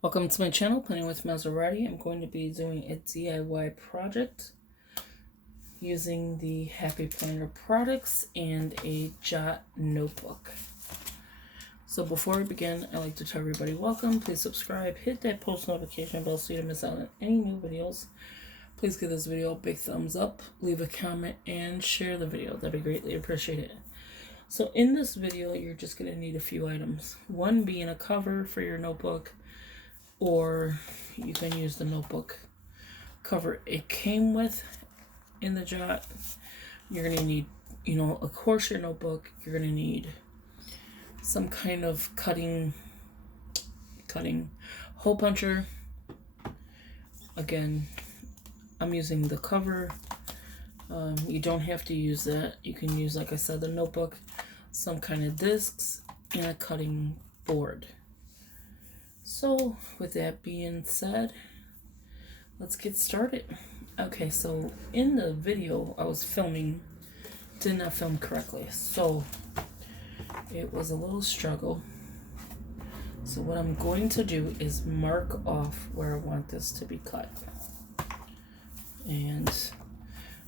Welcome to my channel, Planning with Monserrate. I'm going to be doing a DIY project using the Happy Planner products and a Jot notebook. So before we begin, I'd like to tell everybody welcome. Please subscribe, hit that post notification bell so you don't miss out on any new videos. Please give this video a big thumbs up, leave a comment, and share the video. That'd be greatly appreciated. So in this video, you're just going to need a few items. One being a cover for your notebook, or you can use the notebook cover it came with in the Jot. You're going to need, of course, your notebook. You're going to need some kind of cutting hole puncher. Again, I'm using the cover. You don't have to use that. You can use, like I said, the notebook, some kind of discs, and a cutting board. So with that being said, let's get started. Okay, so in the video I was filming, did not film correctly, so it was a little struggle. So what I'm going to do is mark off where I want this to be cut. And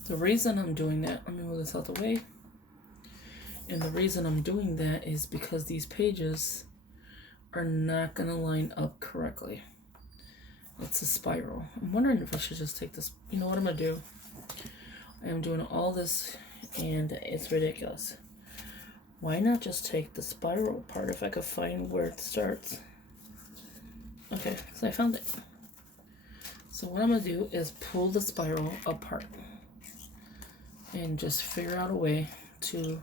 the reason I'm doing that, let me move this out the way. And the reason I'm doing that is because these pages are not going to line up correctly. It's a spiral. I'm wondering if I should just take this. You know what I'm going to do? I am doing all this and it's ridiculous. Why not just take the spiral part if I could find where it starts? Okay, so I found it. So what I'm going to do is pull the spiral apart and just figure out a way to,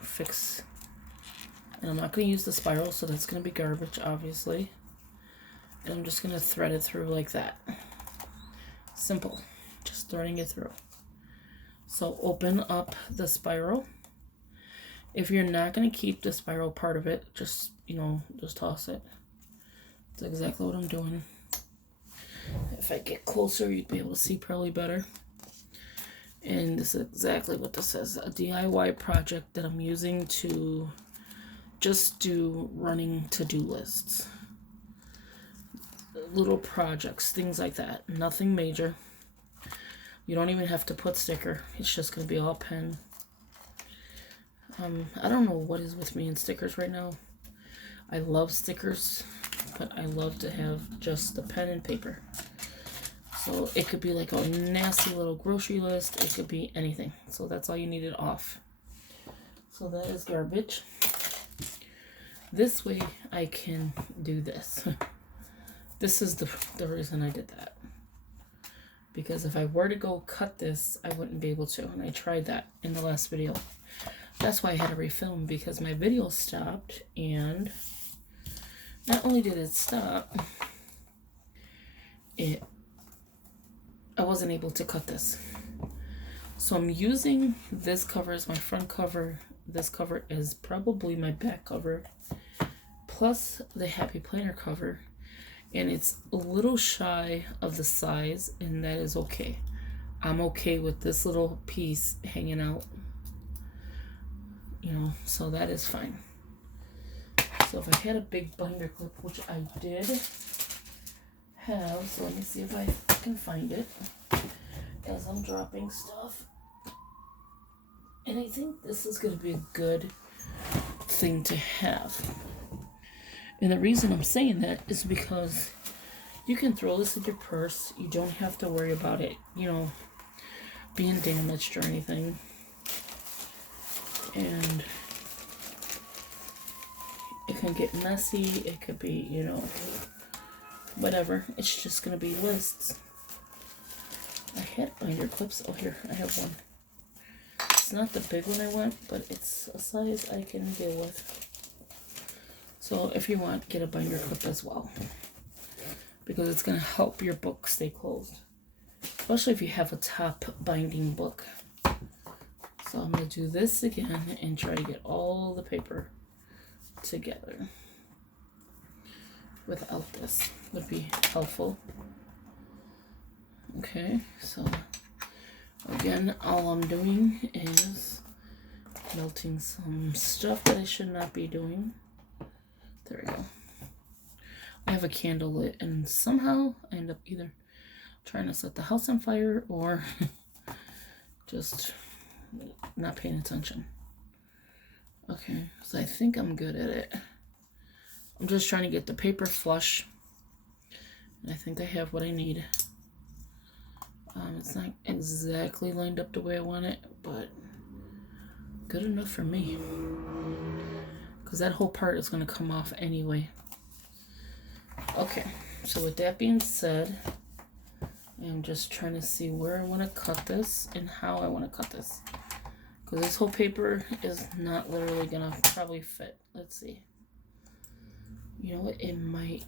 fix. And I'm not going to use the spiral, so that's going to be garbage, obviously. And I'm just going to thread it through like that. Simple. Just threading it through. So open up the spiral. If you're not going to keep the spiral part of it, just toss it. That's exactly what I'm doing. If I get closer, you'd be able to see probably better. And this is exactly what this is. A DIY project that I'm using to just do running to-do lists, little projects, things like that. Nothing major. You don't even have to put sticker. It's just going to be all pen. I don't know what is with me and stickers right now. I love stickers, but I love to have just the pen and paper. So it could be like a nasty little grocery list. It could be anything. So that's all you need it off. So that is garbage. This way I can do this. This is the reason I did that. Because if I were to go cut this, I wouldn't be able to. And I tried that in the last video. That's why I had to refilm, because my video stopped. And not only did it stop, I wasn't able to cut this. So I'm using this cover as my front cover. This cover is probably my back cover, plus the Happy Planner cover, and it's a little shy of the size, and that is okay. I'm okay with this little piece hanging out, so that is fine. So if I had a big binder clip, which I did have, so let me see if I can find it as I'm dropping stuff. And I think this is going to be a good thing to have. And the reason I'm saying that is because you can throw this in your purse. You don't have to worry about it, being damaged or anything. And it can get messy. It could be, whatever. It's just going to be lists. I had binder clips. Oh, here, I have one. It's not the big one I want, but it's a size I can deal with. So if you want, get a binder clip as well, because it's going to help your book stay closed, especially if you have a top binding book. So I'm going to do this again and try to get all the paper together. Without this would be helpful. Okay, so again, all I'm doing is melting some stuff that I should not be doing. There we go. I have a candle lit, and somehow I end up either trying to set the house on fire or just not paying attention. Okay, so I think I'm good at it. I'm just trying to get the paper flush. And I think I have what I need. It's not exactly lined up the way I want it, but good enough for me. Because that whole part is going to come off anyway. Okay, so with that being said, I'm just trying to see where I want to cut this and how I want to cut this. Because this whole paper is not literally going to probably fit. Let's see. You know what? It might.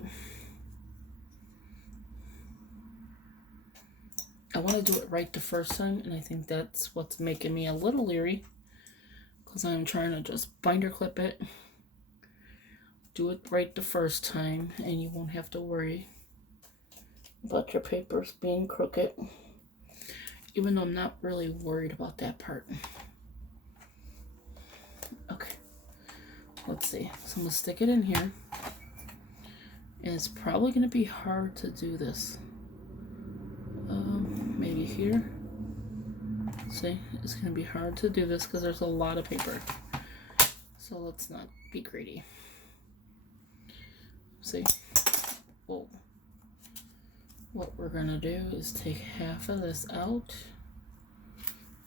I want to do it right the first time, and I think that's what's making me a little leery. Because I'm trying to just binder clip it. Do it right the first time, and you won't have to worry about your papers being crooked. Even though I'm not really worried about that part. Okay. Let's see. So I'm going to stick it in here. And it's probably going to be hard to do this. Maybe here. See, it's going to be hard to do this because there's a lot of paper. So let's not be greedy. See? Whoa. What we're going to do is take half of this out.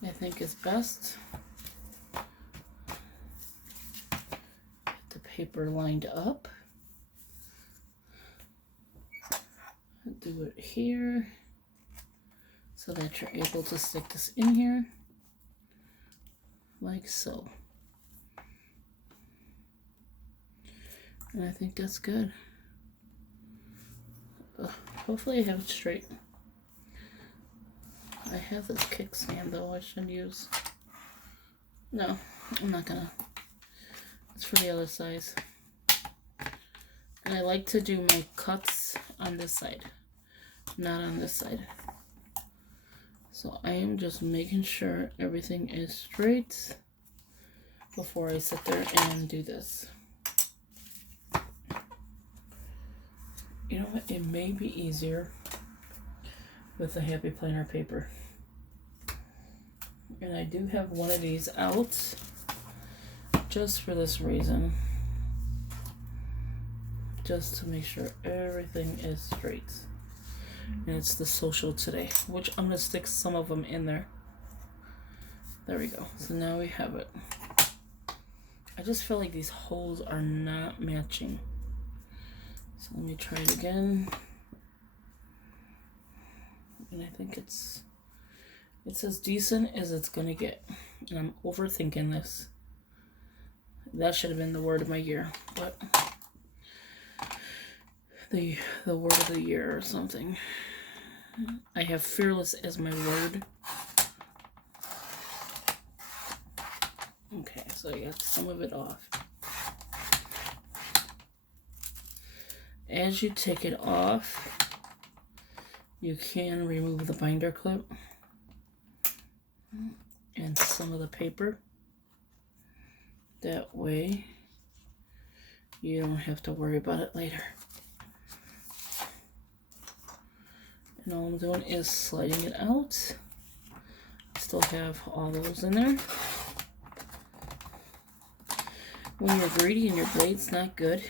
I think is best. Get the paper lined up. Do it here so that you're able to stick this in here like so. And I think that's good. Hopefully I have it straight. I have this kickstand though I should use. No, I'm not gonna. It's for the other size. And I like to do my cuts on this side, not on this side. So I am just making sure everything is straight before I sit there and do this. You know what? It may be easier with the Happy Planner paper. And I do have one of these out just for this reason. Just to make sure everything is straight. And it's the social today, which I'm going to stick some of them in there. There we go. So now we have it. I just feel like these holes are not matching. So let me try it again. And I think it's as decent as it's going to get. And I'm overthinking this. That should have been the word of my year, but the word of the year or something. I have fearless as my word. Okay, so I got some of it off. As you take it off, you can remove the binder clip and some of the paper. That way you don't have to worry about it later. And all I'm doing is sliding it out. Still have all those in there. When you're greedy and your blade's not good,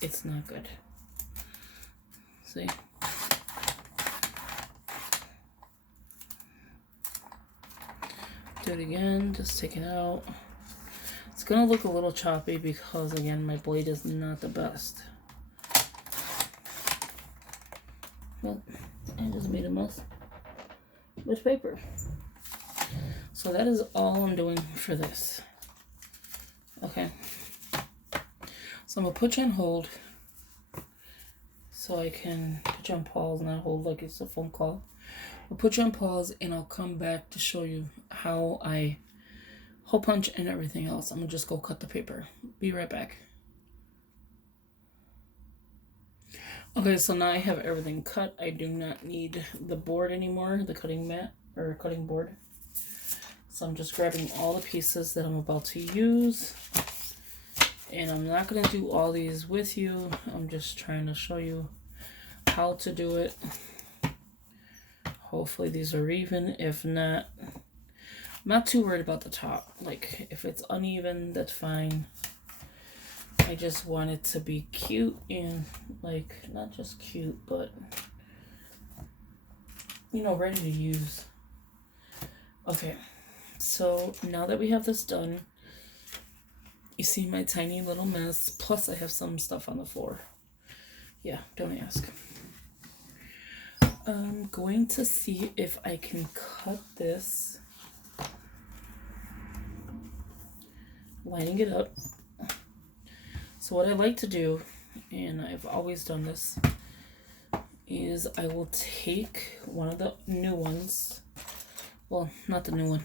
it's not good. See? Do it again, just take it out. It's gonna look a little choppy because, again, my blade is not the best. Well, I just made a mess with paper. So that is all I'm doing for this. Okay. So I'm gonna put you on hold so I can put you on pause, not hold like it's a phone call. I'll put you on pause and I'll come back to show you how I hole punch and everything else. I'm gonna just go cut the paper. Be right back. Okay, so now I have everything cut. I do not need the board anymore, the cutting mat or cutting board. So I'm just grabbing all the pieces that I'm about to use And I'm not going to do all these with you. I'm just trying to show you how to do it. Hopefully these are even. If not, I'm not too worried about the top. Like, if it's uneven, that's fine. I just want it to be cute and, like, not just cute, but, you know, ready to use. Okay, so now that we have this done, you see my tiny little mess, plus I have some stuff on the floor. Yeah, don't ask. I'm going to see if I can cut this, lining it up. So what I like to do, and I've always done this, is I will take one of the new ones, well, not the new one,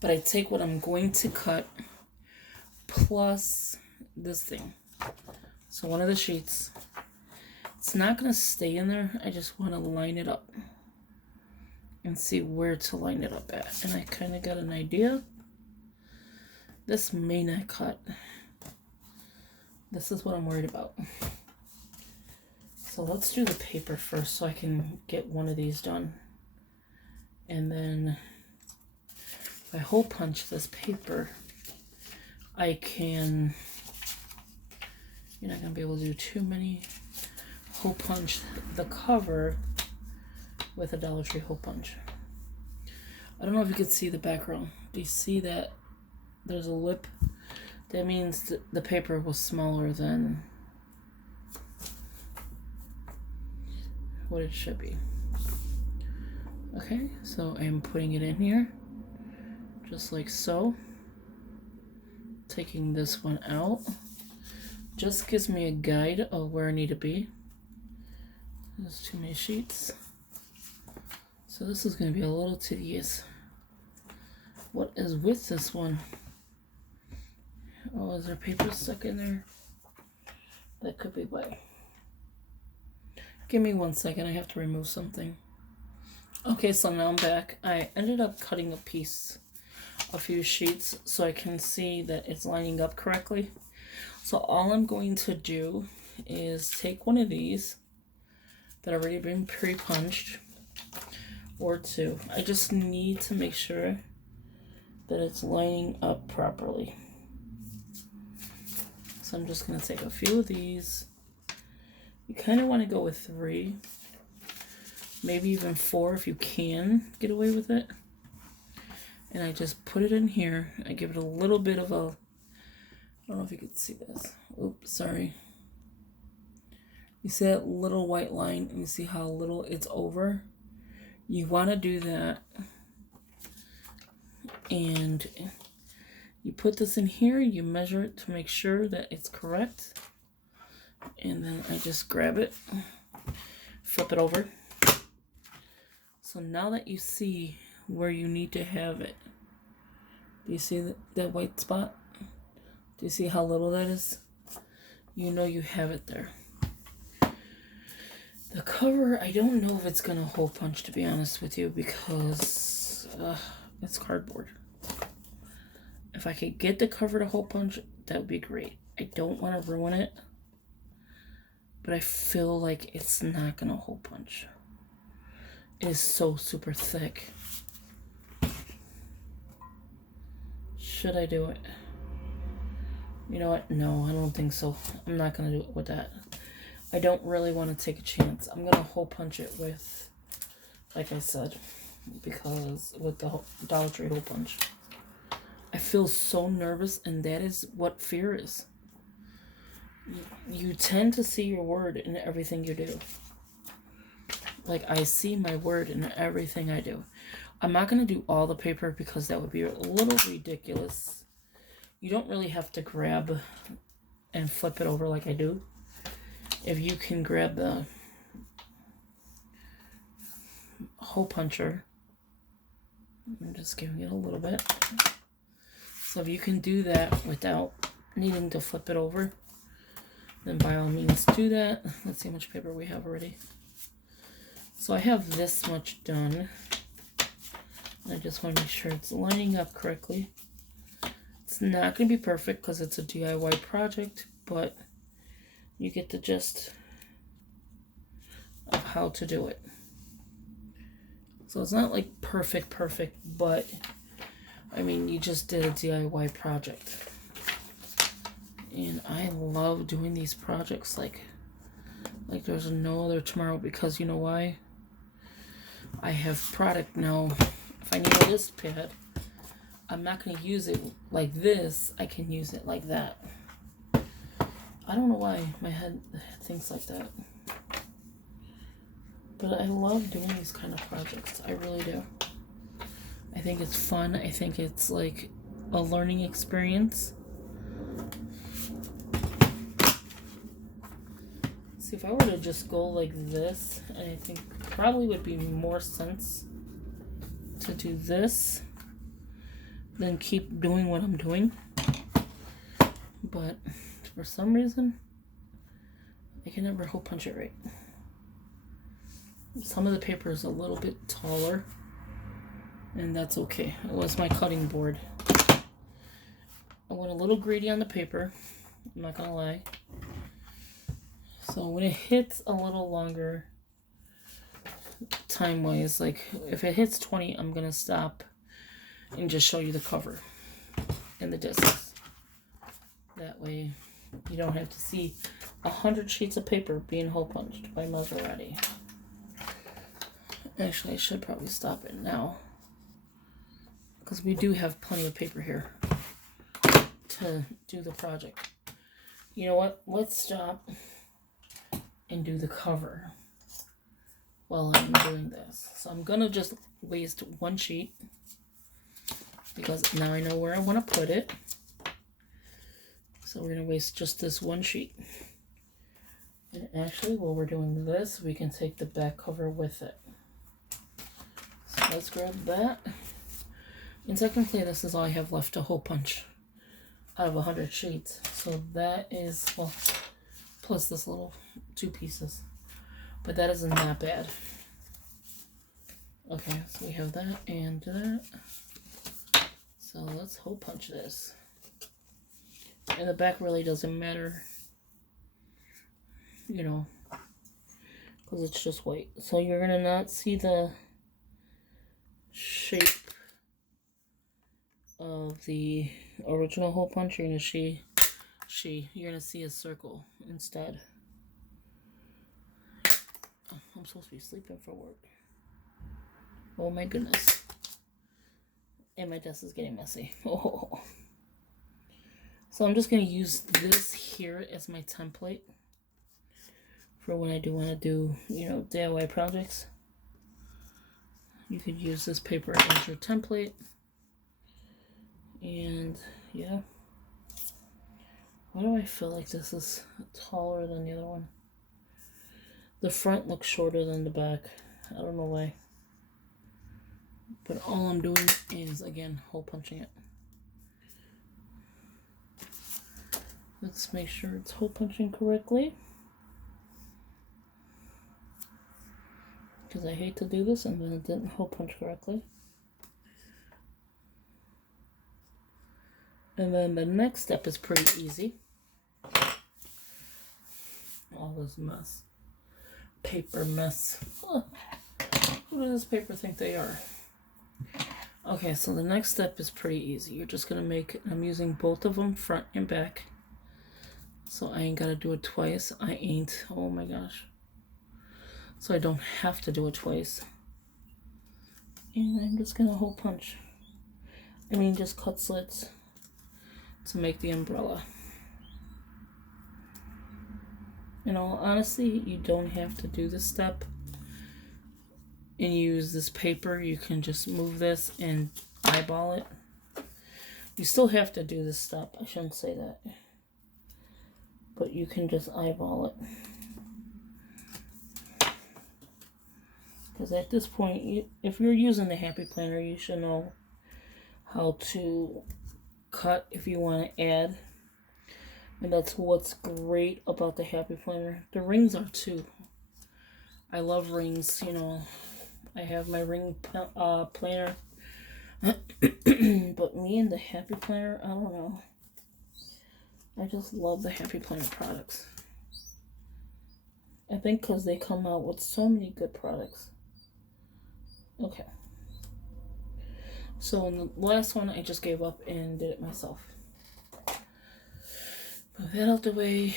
but I take what I'm going to cut plus this thing. So one of the sheets, it's not going to stay in there. I just want to line it up and see where to line it up at. And I kind of got an idea. This may not cut. This is what I'm worried about. So let's do the paper first so I can get one of these done. And then if I hole punch this paper, I can, you're not going to be able to do too many, hole punch the cover with a Dollar Tree hole punch. I don't know if you can see the background. Do you see that there's a lip? That means the paper was smaller than what it should be. Okay, so I'm putting it in here, just like so. Taking this one out. Just gives me a guide of where I need to be. There's too many sheets. So this is going to be a little tedious. What is with this one? Oh, is there paper stuck in there? That could be why. Give me 1 second. I have to remove something. Okay, so now I'm back. I ended up cutting a few sheets so I can see that it's lining up correctly. So all I'm going to do is take one of these that have already been pre-punched, or two. I just need to make sure that it's lining up properly. So I'm just going to take a few of these. You kind of want to go with 3, maybe even 4 if you can get away with it. And I just put it in here. I give it a little bit of a, I don't know if you can see this. Oops, sorry. You see that little white line, and you see how little it's over? You want to do that. And you put this in here, you measure it to make sure that it's correct. And then I just grab it, flip it over. So now that you see where you need to have it, do you see that white spot? Do you see how little that is? You know you have it there. The cover, I don't know if it's going to hole punch, to be honest with you, because it's cardboard. If I could get the cover to hole punch, that would be great. I don't want to ruin it, but I feel like it's not going to hole punch. It is so super thick. Should I do it? You know what? No, I don't think so. I'm not going to do it with that. I don't really want to take a chance. I'm going to hole punch it with, like I said, because with the Dollar Tree hole punch. I feel so nervous, and that is what fear is. You tend to see your word in everything you do. Like, I see my word in everything I do. I'm not going to do all the paper because that would be a little ridiculous. You don't really have to grab and flip it over like I do. If you can grab the hole puncher, I'm just giving it a little bit. So if you can do that without needing to flip it over, then by all means do that. Let's see how much paper we have already. So I have this much done. I just want to make sure it's lining up correctly. It's It's not going to be perfect because it's a DIY project, but you get the gist of how to do it. So it's not like perfect, but I mean, you just did a DIY project. And I love doing these projects like there's no other tomorrow, because you know why? I have product now. If I need a list pad, I'm not going to use it like this. I can use it like that. I don't know why my head thinks like that. But I love doing these kind of projects. I really do. I think it's fun. I think it's like a learning experience. See, if I were to just go like this, I think probably would be more sense to do this than keep doing what I'm doing. But for some reason, I can never hole punch it right. Some of the paper is a little bit taller, and that's okay. It was my cutting board. I went a little greedy on the paper, I'm not gonna lie. So when it hits a little longer time-wise, like if it hits 20, I'm gonna stop and just show you the cover and the discs. That way you don't have to see 100 sheets of paper being hole punched by Monserrate. Actually, I should probably stop it now, because we do have plenty of paper here to do the project. You know what? Let's stop and do the cover while I'm doing this. So I'm gonna just waste one sheet, because now I know where I want to put it. So we're gonna waste just this one sheet. And actually, while we're doing this, we can take the back cover with it. So let's grab that. And technically, this is all I have left to hole punch out of 100 sheets. So that is, well, plus this little 2 pieces. But that isn't that bad. Okay, so we have that and that. So let's hole punch this. And the back really doesn't matter, you know, because it's just white. So you're going to not see the shape of the original hole punch. You're going to you're going to see a circle instead. Oh, I'm supposed to be sleeping for work. Oh my goodness. And my desk is getting messy. Oh. So I'm just going to use this here as my template for when I do want to do, you know, DIY projects. You could use this paper as your template. And yeah. Why do I feel like this is taller than the other one? The front looks shorter than the back. I don't know why. But all I'm doing is, again, hole punching it. Let's make sure it's hole punching correctly, because I hate to do this and then it didn't hole punch correctly. And then the next step is pretty easy. All this mess. Paper mess. Huh. Who does this paper think they are? Okay, so the next step is pretty easy. You're just going to make, I'm using both of them, front and back. So I ain't got to do it twice. I ain't. Oh my gosh. So I don't have to do it twice. And I'm just going to hole punch. I mean, just cut slits to make the umbrella. You know, honestly, you don't have to do this step and use this paper. You can just move this and eyeball it. You still have to do this step. I shouldn't say that. But you can just eyeball it. Because at this point, if you're using the Happy Planner, you should know how to cut if you want to add. And that's what's great about the Happy Planner. The rings are too. I love rings, you know. I have my ring planner But me and the Happy Planner, I don't know. I just love the Happy Planner products. I think because they come out with so many good products. Okay. So in the last one, I just gave up and did it myself. Move that out the way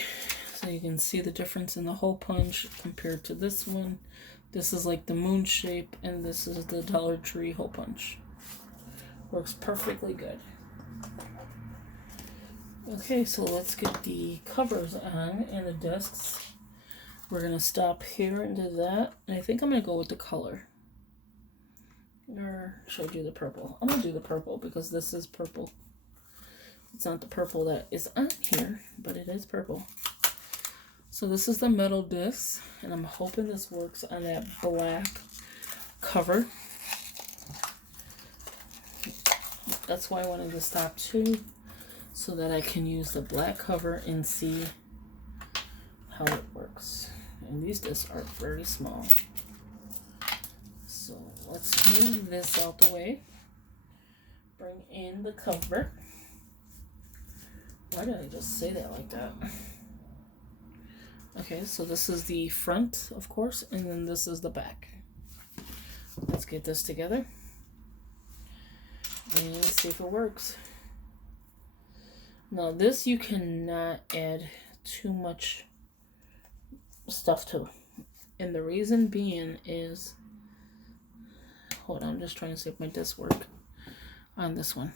so you can see the difference in the hole punch compared to this one. This is like the moon shape, and this is the Dollar Tree hole punch. Works perfectly good. Okay, so let's get the covers on and the discs. We're going to stop here and do that. And I think I'm going to go with the color. Or should I do the purple? I'm going to do the purple because this is purple. It's not the purple that is on here, but it is purple. So this is the metal disc, and I'm hoping this works on that black cover. That's why I wanted to stop too, so that I can use the black cover and see how it works. And these discs are very small. So let's move this out the way. Bring in the cover. Why did I just say that like that? Okay, so this is the front, of course, and then this is the back. Let's get this together and see if it works. Now this you cannot add too much stuff to. And the reason being is, hold on, I'm just trying to see if my discs work on this one.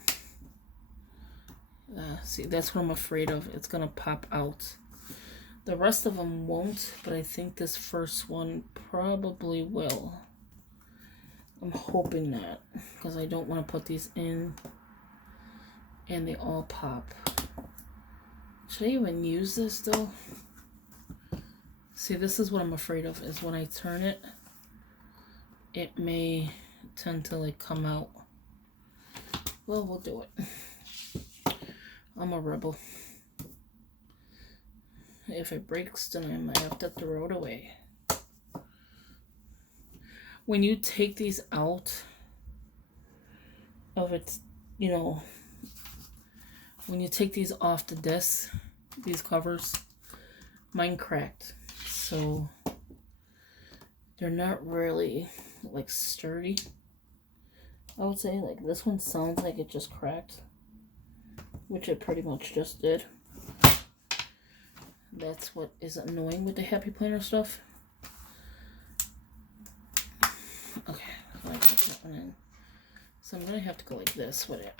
See, that's what I'm afraid of. It's going to pop out. The rest of them won't, but I think this first one probably will. I'm hoping not, because I don't want to put these in and they all pop. Should I even use this though? See, this is what I'm afraid of, is when I turn it, it may tend to like come out. Well, we'll do it. I'm a rebel. If it breaks, then I might have to throw it away. When you take these out of its, you know, when you take these off the disc, these covers, mine cracked. So they're not really like sturdy. I would say like this one sounds like it just cracked, which it pretty much just did. That's what is annoying with the Happy Planner stuff. Okay, I put that one in. So I'm gonna have to go like this with it,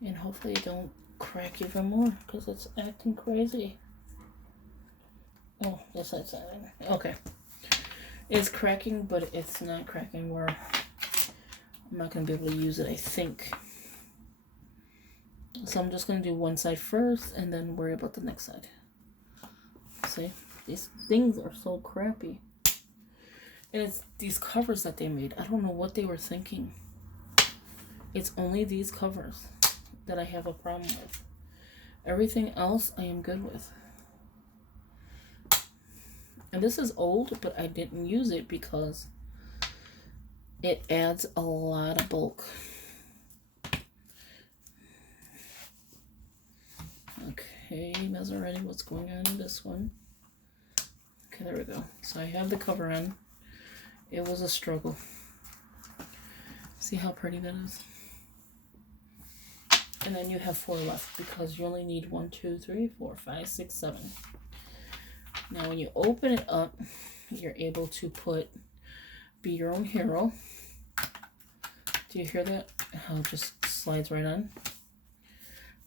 and hopefully it don't crack even more because it's acting crazy. Oh, this side's not in. Okay, it's cracking, but it's not cracking where I'm not gonna be able to use it, I think. So I'm just going to do one side first and then worry about the next side. See? These things are so crappy. And it's these covers that they made. I don't know what they were thinking. It's only these covers that I have a problem with. Everything else I am good with. And this is old, but I didn't use it because it adds a lot of bulk. Okay, Monserrate, what's going on in this one? Okay, there we go. So I have the cover on. It was a struggle. See how pretty that is? And then you have 4 left because you only need 1, 2, 3, 4, 5, 6, 7. Now when you open it up, you're able to be your own hero. Do you hear that? How it just slides right on.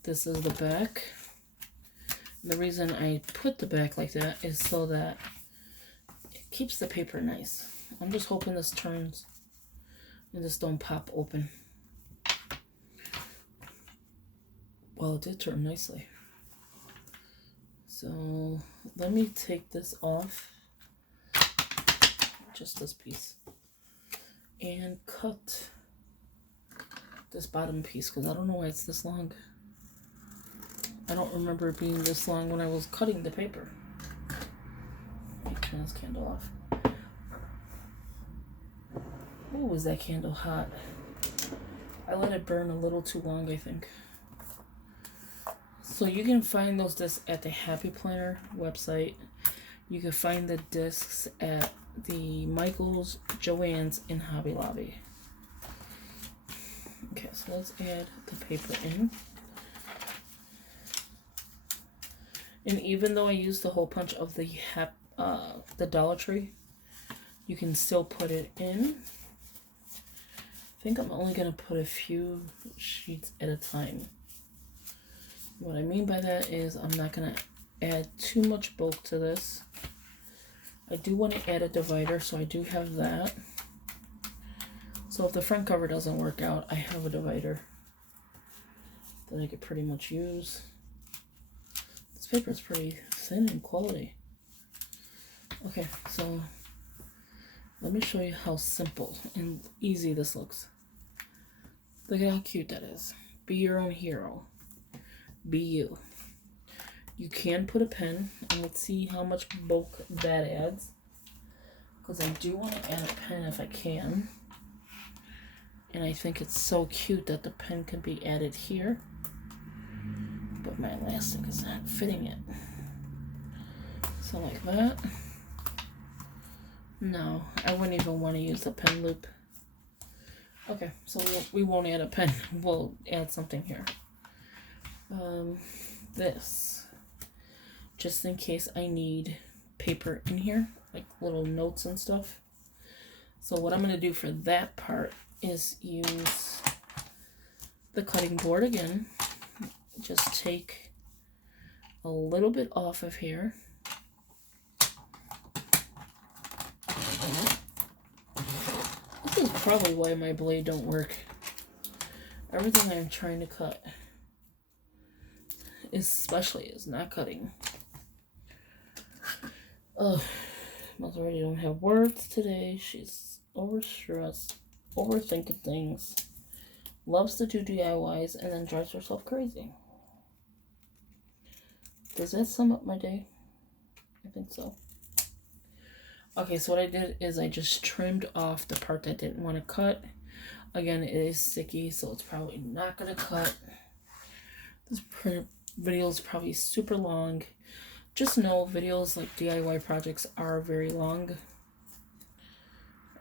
This is the back. The reason I put the back like that is so that it keeps the paper nice. I'm just hoping this turns and this don't pop open. Well, it did turn nicely. So let me take this off, just this piece, and cut this bottom piece because I don't know why it's this long. I don't remember it being this long when I was cutting the paper. Let me turn this candle off. Oh, is that candle hot? I let it burn a little too long, I think. So you can find those discs at the Happy Planner website. You can find the discs at the Michaels, Joann's, and Hobby Lobby. Okay, so let's add the paper in. And even though I used the hole punch of the Dollar Tree, you can still put it in. I think I'm only going to put a few sheets at a time. What I mean by that is I'm not going to add too much bulk to this. I do want to add a divider, so I do have that. So if the front cover doesn't work out, I have a divider that I could pretty much use. This paper is pretty thin in quality. Okay, so let me show you how simple and easy this looks. Look at how cute that is. Be your own hero. Be you. You can put a pen, and let's see how much bulk that adds. Because I do want to add a pen if I can. And I think it's so cute that the pen can be added here. But my elastic is not fitting it. So like that. No, I wouldn't even want to use the pen loop. Okay, so we won't add a pen. We'll add something here. This. Just in case I need paper in here, like little notes and stuff. So what I'm going to do for that part is use the cutting board again. Just take a little bit off of here. This is probably why my blade don't work. Everything I'm trying to cut, especially, is not cutting. Oh, Monserrate don't have words today. She's overstressed, overthinking things, loves to do DIYs, and then drives herself crazy. Does that sum up my day? I think so. Okay, so what I did is I just trimmed off the part that I didn't want to cut. Again, it is sticky, so it's probably not going to cut. This video is probably super long. Just know videos like DIY projects are very long.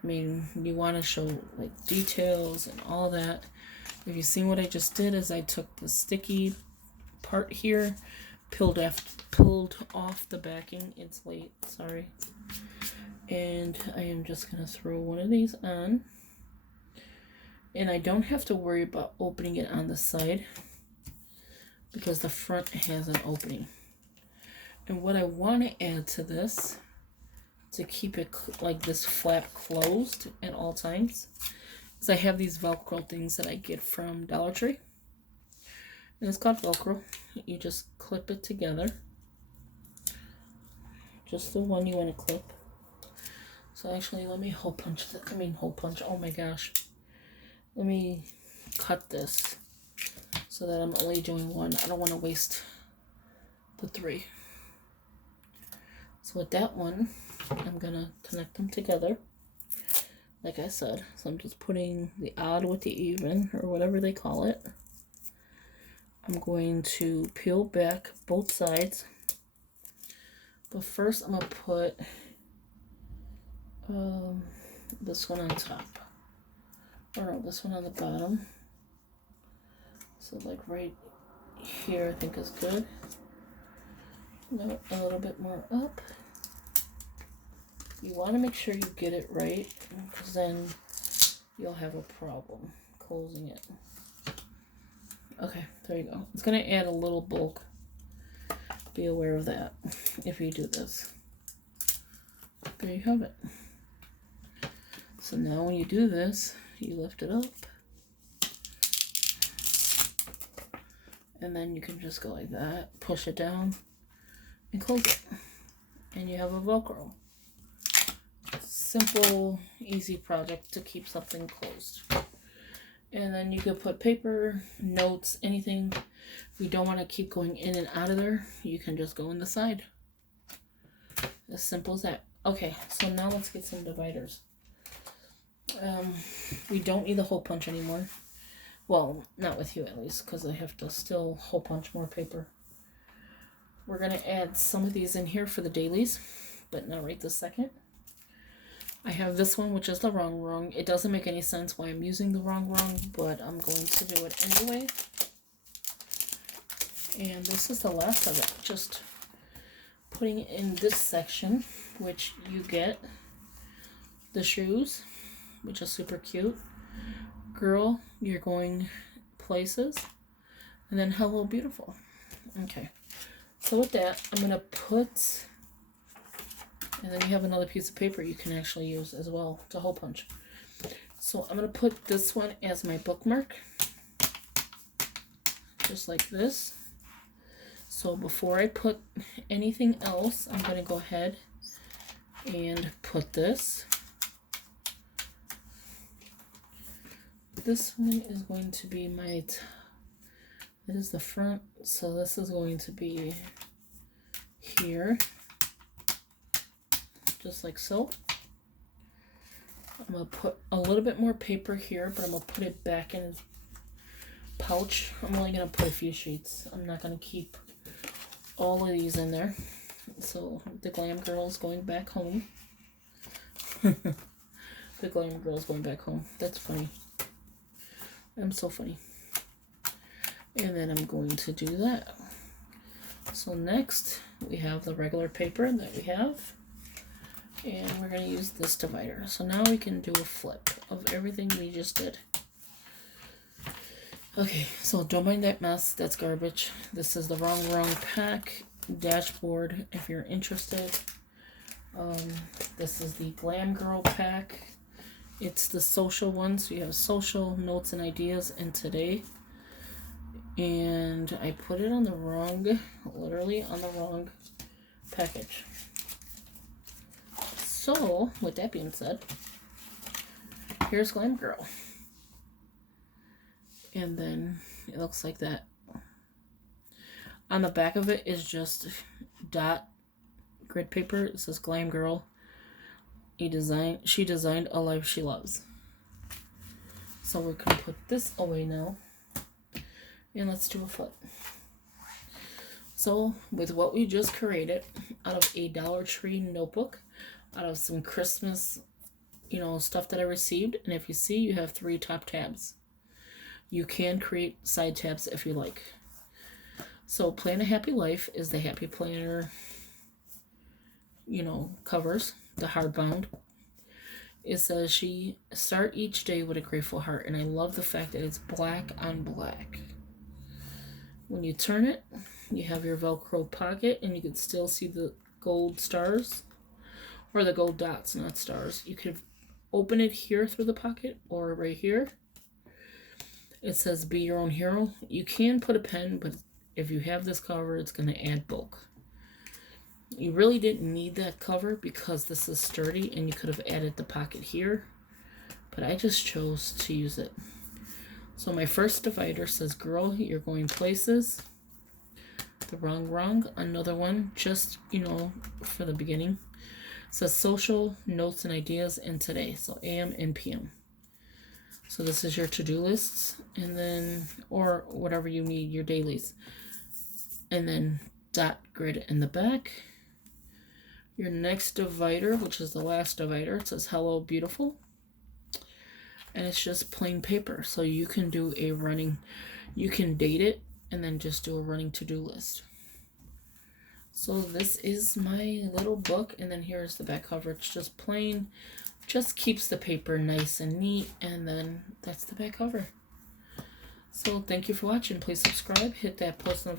I mean, you want to show like details and all that. If you've seen what I just did, is I took the sticky part here, peeled off the backing. It's late, sorry. And I am just going to throw one of these on. And I don't have to worry about opening it on the side because the front has an opening. And what I want to add to this, to keep it like this flap closed at all times, is I have these Velcro things that I get from Dollar Tree. And it's called Velcro. You just clip it together. Just the one you want to clip. So actually, let me hole punch. Oh my gosh. Let me cut this so that I'm only doing one. I don't want to waste the 3. So with that one, I'm going to connect them together. Like I said, so I'm just putting the odd with the even, or whatever they call it. I'm going to peel back both sides. But first I'm going to put this one on top. Or no, this one on the bottom. So like right here I think is good. No, a little bit more up. You want to make sure you get it right, because then you'll have a problem closing it. Okay, there you go. It's going to add a little bulk. Be aware of that if you do this. There you have it. So now when you do this, you lift it up. And then you can just go like that, push it down, and close it. And you have a Velcro. Simple, easy project to keep something closed. And then you could put paper, notes, anything. If you don't want to keep going in and out of there, you can just go in the side. As simple as that. Okay, so now let's get some dividers. We don't need the hole punch anymore. Well, not with you at least, because I have to still hole punch more paper. We're going to add some of these in here for the dailies, but not right this second. I have this one, which is the wrong. It doesn't make any sense why I'm using the wrong, but I'm going to do it anyway. And this is the last of it. Just putting in this section, which you get the shoes, which is super cute. Girl, you're going places. And then hello, beautiful. Okay. So with that, I'm going to put... And then you have another piece of paper you can actually use as well to hole punch. So I'm going to put this one as my bookmark. Just like this. So before I put anything else, I'm going to go ahead and put this. This one is going to be my... It is the front, so this is going to be here. Just like so. I'm going to put a little bit more paper here, but I'm going to put it back in his pouch. I'm only going to put a few sheets. I'm not going to keep all of these in there. So the glam girl is going back home. The glam girl is going back home. That's funny. I'm so funny. And then I'm going to do that. So next we have the regular paper that we have. And we're going to use this divider. So now we can do a flip of everything we just did. Okay, so don't mind that mess. That's garbage. This is the wrong pack. Dashboard, if you're interested. This is the Glam Girl pack. It's the social one. So you have social, notes, and ideas, and today. And I put it on the wrong, literally on the wrong package. So, with that being said, here's Glam Girl. And then it looks like that. On the back of it is just dot grid paper. It says Glam Girl. She designed a life she loves. So we're going to put this away now. And let's do a flip. So, with what we just created out of a Dollar Tree notebook, out of some Christmas, stuff that I received. And if you see, you have 3 top tabs. You can create side tabs if you like. So Plan a Happy Life is the Happy Planner, covers, the hardbound. It says she start each day with a grateful heart. And I love the fact that it's black on black. When you turn it, you have your Velcro pocket and you can still see the gold stars. Or the gold dots, not stars. You could open it here through the pocket or right here. It says be your own hero. You can put a pen, but if you have this cover, it's going to add bulk. You really didn't need that cover because this is sturdy and you could have added the pocket here. But I just chose to use it. So my first divider says, girl, you're going places. The wrong. Another one, just, for the beginning. It says social, notes, and ideas, and today. So AM and PM. So this is your to-do lists, and then, or whatever you need, your dailies. And then dot grid in the back. Your next divider, which is the last divider, it says hello, beautiful. And it's just plain paper. So you can do you can date it, and then just do a running to-do list. So this is my little book, and then here's the back cover. It's just plain, just keeps the paper nice and neat, and then that's the back cover. So thank you for watching. Please subscribe, hit that post notification.